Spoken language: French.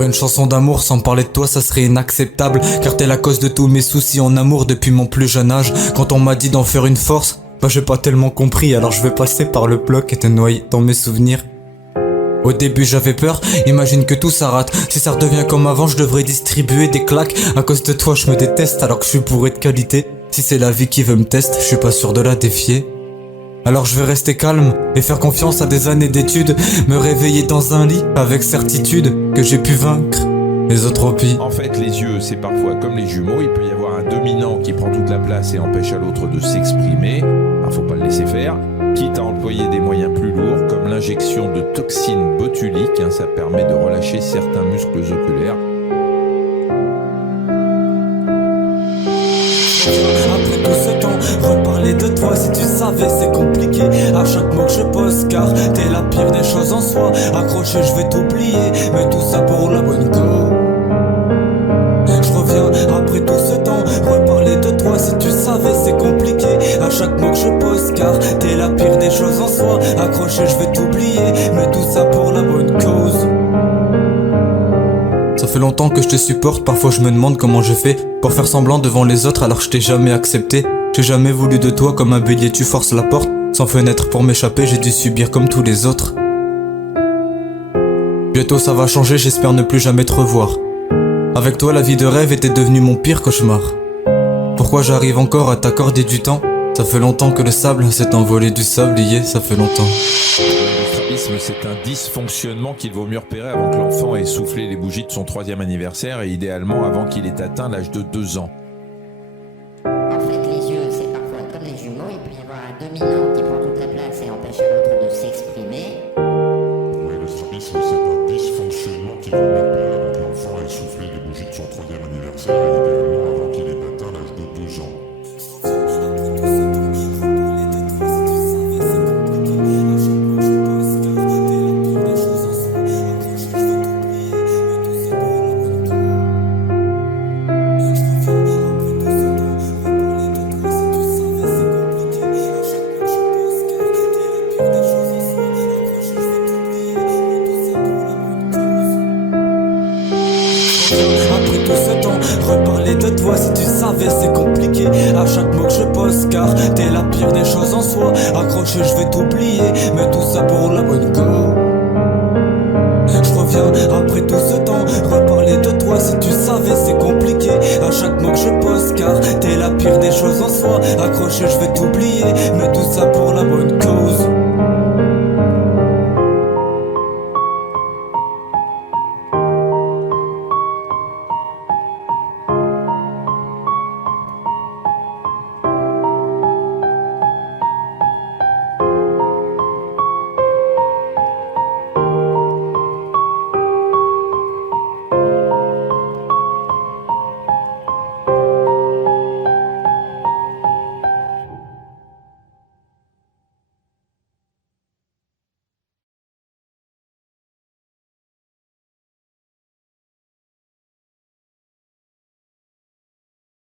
Faire une chanson d'amour sans parler de toi, ça serait inacceptable, car t'es la cause de tous mes soucis en amour depuis mon plus jeune âge. Quand on m'a dit d'en faire une force, bah j'ai pas tellement compris, alors je vais passer par le bloc et te noyer dans mes souvenirs. Au début j'avais peur, imagine que tout ça rate. Si ça redevient comme avant, je devrais distribuer des claques. À cause de toi je me déteste alors que je suis bourré de qualité. Si c'est la vie qui veut me tester, je suis pas sûr de la défier. Alors je vais rester calme et faire confiance à des années d'études. Me réveiller dans un lit avec certitude que j'ai pu vaincre les atropies. En fait, les yeux, c'est parfois comme les jumeaux. Il peut y avoir un dominant qui prend toute la place et empêche à l'autre de s'exprimer. Faut pas le laisser faire. Quitte à employer des moyens plus lourds, comme l'injection de toxines botuliques. Ça permet de relâcher certains muscles oculaires. Après tout ce temps, reparler de toi, si tu savais c'est compliqué. À chaque mot que je pose, car t'es la pire des choses en soi. Accroché, je vais t'oublier, mais tout ça pour la bonne cause. Je reviens après tout ce temps, reparler de toi, si tu savais c'est compliqué. À chaque mot que je pose, car t'es la pire des choses en soi. Accroché, je vais t'oublier, mais tout ça pour la bonne cause. Ça fait longtemps que je te supporte, parfois je me demande comment je fais pour faire semblant devant les autres alors que je t'ai jamais accepté. J'ai jamais voulu de toi, comme un bélier tu forces la porte. Sans fenêtre pour m'échapper, j'ai dû subir comme tous les autres. Bientôt ça va changer, j'espère ne plus jamais te revoir. Avec toi la vie de rêve était devenue mon pire cauchemar. Pourquoi j'arrive encore à t'accorder du temps? Ça fait longtemps que le sable s'est envolé du sablier, ça fait longtemps. Le strabisme, c'est un dysfonctionnement qu'il vaut mieux repérer avant que l'enfant ait soufflé les bougies de son 3e anniversaire et idéalement avant qu'il ait atteint l'âge de 2 ans. En fait, les yeux, c'est parfois comme les jumeaux. Il peut y avoir un dominant qui prend toute la place et empêche à l'autre de s'exprimer. Oui, le strabisme, c'est un dysfonctionnement qui vaut mieux repérer avant que l'enfant ait soufflé les bougies de son 3e anniversaire et idéalement avant qu'il ait atteint l'âge de 2 ans. Après tout ce temps, reparler de toi, si tu savais c'est compliqué. À chaque mot que je pose, car t'es la pire des choses en soi. Accroché, je vais t'oublier, mais tout ça pour la bonne cause. Je reviens après tout ce temps, reparler de toi, si tu savais c'est compliqué. À chaque mot que je pose, car t'es la pire des choses en soi. Accroché, je vais